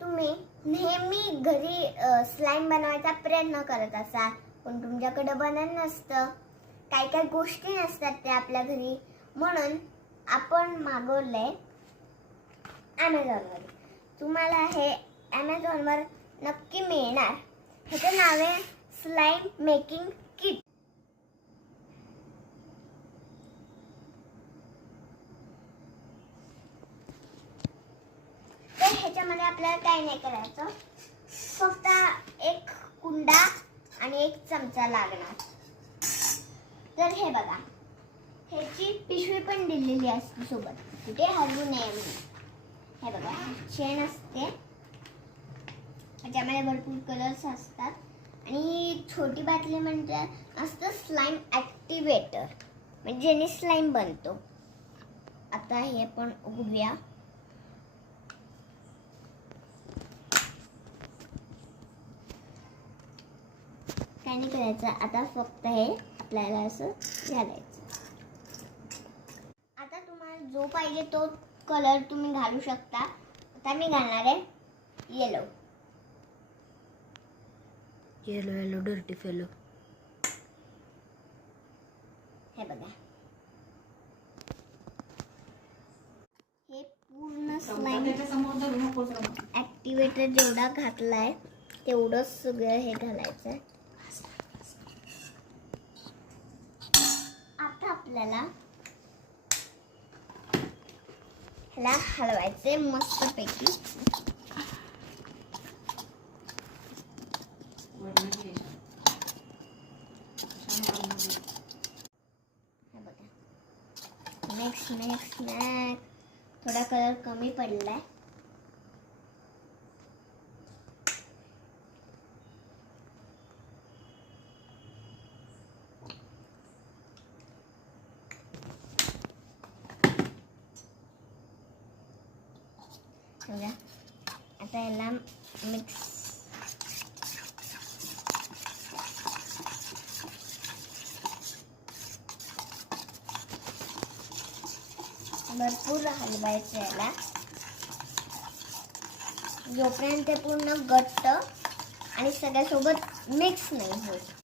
तुम्ही नेहमी घरी स्लाइम बनवायचा प्रयत्न करत असाल, पण तुमच्याकडे बनत नसतं, काही काही गोष्टी नसतात त्या आपल्या घरी, म्हणून आपण मागवलंय ॲमेझॉनवर. तुम्हाला हे ॲमेझॉनवर नक्की मिळणार. ह्याचं नाव आहे स्लाइम मेकिंग किट. तर ह्याच्यामध्ये आपल्याला काही नाही करायचं, फक्त एक कुंडा आणि एक चमचा लागणार. तर हे बघा, ह्याची पिशवी पण दिलेली असते सोबत, कुठे हरवू नये म्हणून. हे बघा, चेन असते, त्याच्यामध्ये भरपूर कलर्स असतात आणि छोटी बाटली म्हणजे असतं स्लाइम ॲक्टिवेटर, म्हणजे ज्याने स्लाइम बनतो. आता हे पण उघडूया. काय नाही करायचं, आता फक्त हे आपल्याला असं घालायचं. आता तुम्हाला जो पाहिजे तो कलर तुम्ही घालू शकता. आता मी घालणार आहे yellow. Yellow yellow dirty fellow. हे बघा, हे पूर्ण स्लाइम ॲक्टिवेटर जेवढा घातलाय तेवढंच सगळं हे घालायचं. आता आपल्याला ह्याला हलवायचे मस्तपैकी. नेक्स्ट नेक्स्ट नेक्स्ट थोडा कलर कमी पडलाय. आता याला मिक्स भरपूर हलवायचं याला, जोपर्यंत ते पूर्ण घट्ट आणि सगळ्यासोबत मिक्स नाही होत.